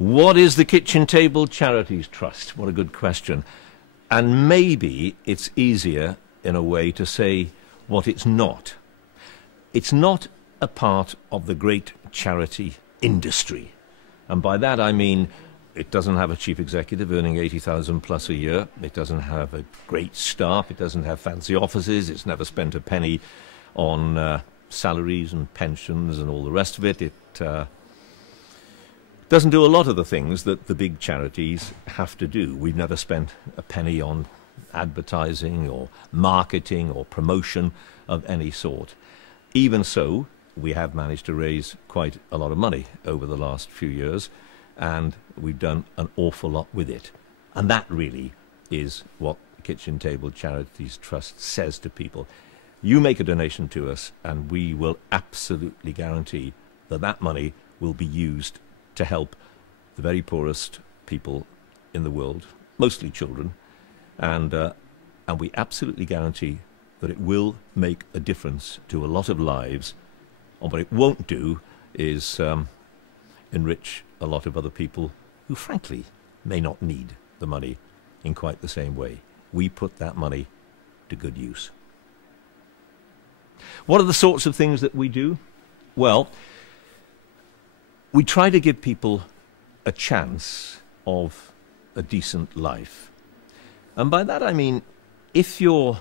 What is the Kitchen Table Charities Trust? What a good question. And maybe it's easier in a way to say what it's not. It's not a part of the great charity industry. And by that I mean it doesn't have a chief executive earning 80,000 plus a year. It doesn't have a great staff. It doesn't have fancy offices. It's never spent a penny on salaries and pensions and all the rest of it. It doesn't do a lot of the things that the big charities have to do. We've never spent a penny on advertising or marketing or promotion of any sort. Even so, we have managed to raise quite a lot of money over the last few years, and we've done an awful lot with it. And that really is what the Kitchen Table Charities Trust says to people. You make a donation to us and we will absolutely guarantee that that money will be used to help the very poorest people in the world, mostly children, and we absolutely guarantee that it will make a difference to a lot of lives. And what it won't do is enrich a lot of other people who frankly may not need the money in quite the same way. We put that money to good use. What are the sorts of things that we do? Well, we try to give people a chance of a decent life. And by that I mean, if you're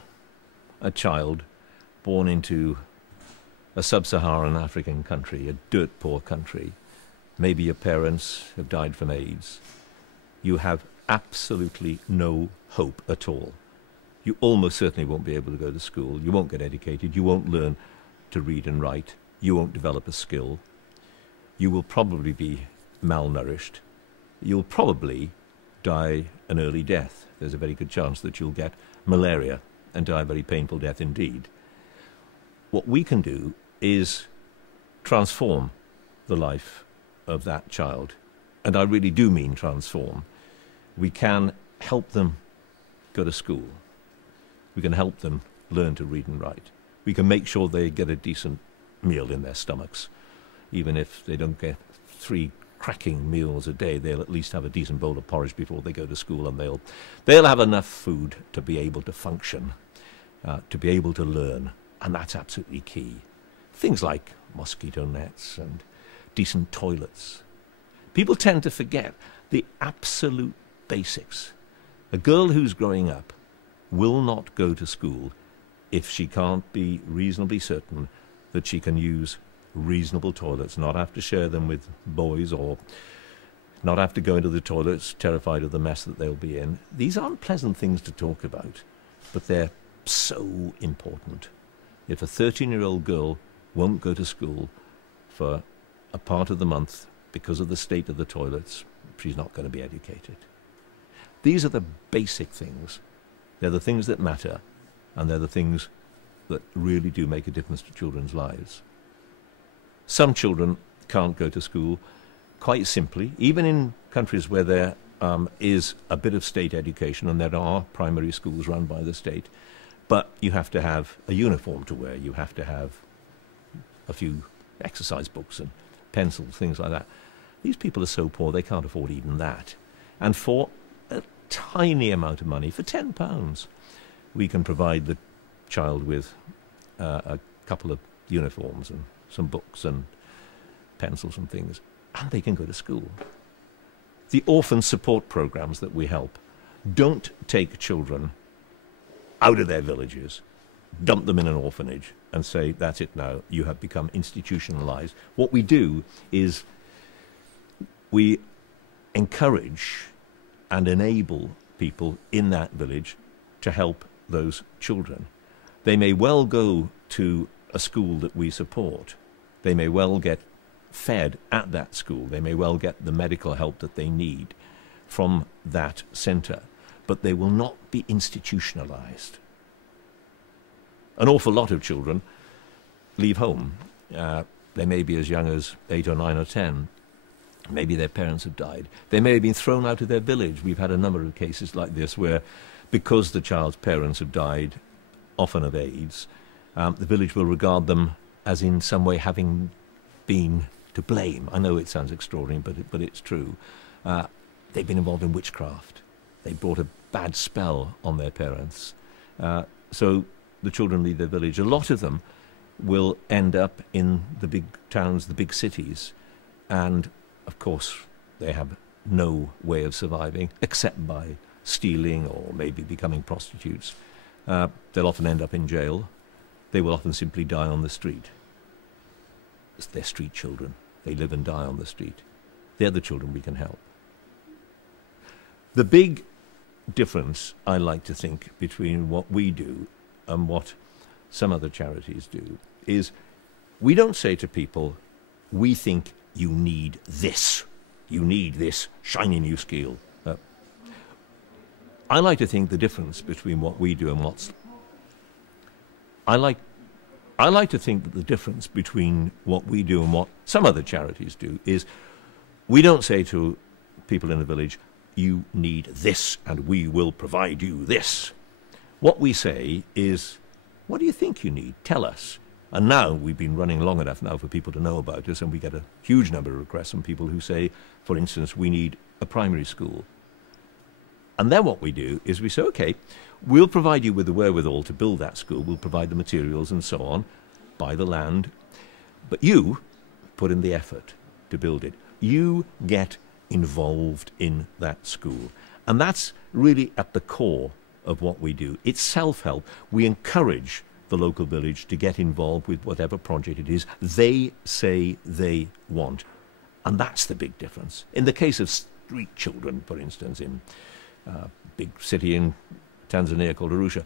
a child born into a sub-Saharan African country, a dirt-poor country, maybe your parents have died from AIDS, you have absolutely no hope at all. You almost certainly won't be able to go to school, you won't get educated, you won't learn to read and write, you won't develop a skill. You will probably be malnourished. You'll probably die an early death. There's a very good chance that you'll get malaria and die a very painful death indeed. What we can do is transform the life of that child. And I really do mean transform. We can help them go to school. We can help them learn to read and write. We can make sure they get a decent meal in their stomachs. Even if they don't get 3 cracking meals a day, they'll at least have a decent bowl of porridge before they go to school, and they'll have enough food to be able to function, to be able to learn, and that's absolutely key. Things like mosquito nets and decent toilets. People tend to forget the absolute basics. A girl who's growing up will not go to school if she can't be reasonably certain that she can use reasonable toilets, not have to share them with boys, or not have to go into the toilets terrified of the mess that they'll be in. These aren't pleasant things to talk about, but they're so important. If a 13-year-old girl won't go to school for a part of the month because of the state of the toilets, she's not going to be educated. These are the basic things. They're the things that matter, and they're the things that really do make a difference to children's lives. Some children can't go to school quite simply, even in countries where there is a bit of state education, and there are primary schools run by the state, but you have to have a uniform to wear, you have to have a few exercise books and pencils, things like that. These people are so poor they can't afford even that. And for a tiny amount of money, for £10, we can provide the child with a couple of uniforms and some books and pencils and things, and they can go to school. The orphan support programs that we help don't take children out of their villages, dump them in an orphanage and say, that's it now, you have become institutionalized. What we do is we encourage and enable people in that village to help those children. They may well go to a school that we support. They may well get fed at that school. They may well get the medical help that they need from that centre, but they will not be institutionalized. An awful lot of children leave home. They may be as young as 8 or 9 or 10. Maybe their parents have died. They may have been thrown out of their village. We've had a number of cases like this where, because the child's parents have died, often of AIDS, the village will regard them as in some way having been to blame. I know it sounds extraordinary, but it's true. They've been involved in witchcraft. They brought a bad spell on their parents. So the children leave their village. A lot of them will end up in the big towns, the big cities. And, of course, they have no way of surviving except by stealing or maybe becoming prostitutes. They'll often end up in jail. They will often simply die on the street. They're street children. They live and die on the street. They're the children we can help. The big difference, I like to think, between what we do and what some other charities do is we don't say to people, we think you need this. You need this shiny new skill. I like to think the difference between what we do and what's... I like to think that the difference between what we do and what some other charities do is we don't say to people in a village, you need this and we will provide you this. What we say is, what do you think you need? Tell us. And now we've been running long enough now for people to know about us, and we get a huge number of requests from people who say, for instance, we need a primary school. And then what we do is we say, okay, we'll provide you with the wherewithal to build that school. We'll provide the materials and so on, buy the land. But you put in the effort to build it. You get involved in that school. And that's really at the core of what we do. It's self-help. We encourage the local village to get involved with whatever project it is they say they want. And that's the big difference. In the case of street children, for instance, in a big city in Tanzania called Arusha,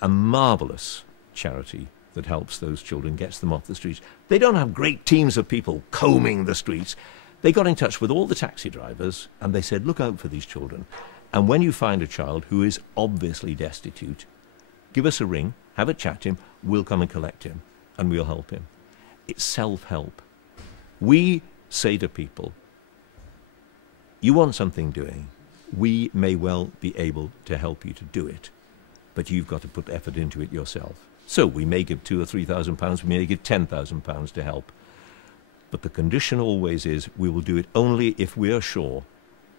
a marvellous charity that helps those children, gets them off the streets. They don't have great teams of people combing the streets. They got in touch with all the taxi drivers and they said, look out for these children. And when you find a child who is obviously destitute, give us a ring, have a chat to him, we'll come and collect him and we'll help him. It's self-help. We say to people, you want something doing, we may well be able to help you to do it, but you've got to put effort into it yourself. So we may give £2,000 or £3,000, we may give £10,000 to help. But the condition always is we will do it only if we are sure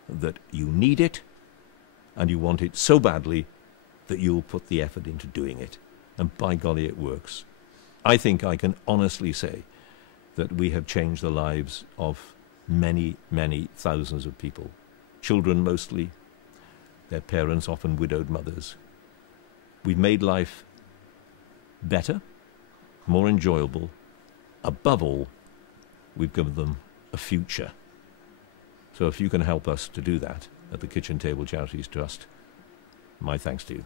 that you need it and you want it so badly that you'll put the effort into doing it. And by golly, it works. I think I can honestly say that we have changed the lives of many, many thousands of people. Children mostly, their parents, often widowed mothers. We've made life better, more enjoyable. Above all, we've given them a future. So if you can help us to do that at the Kitchen Table Charities Trust, my thanks to you.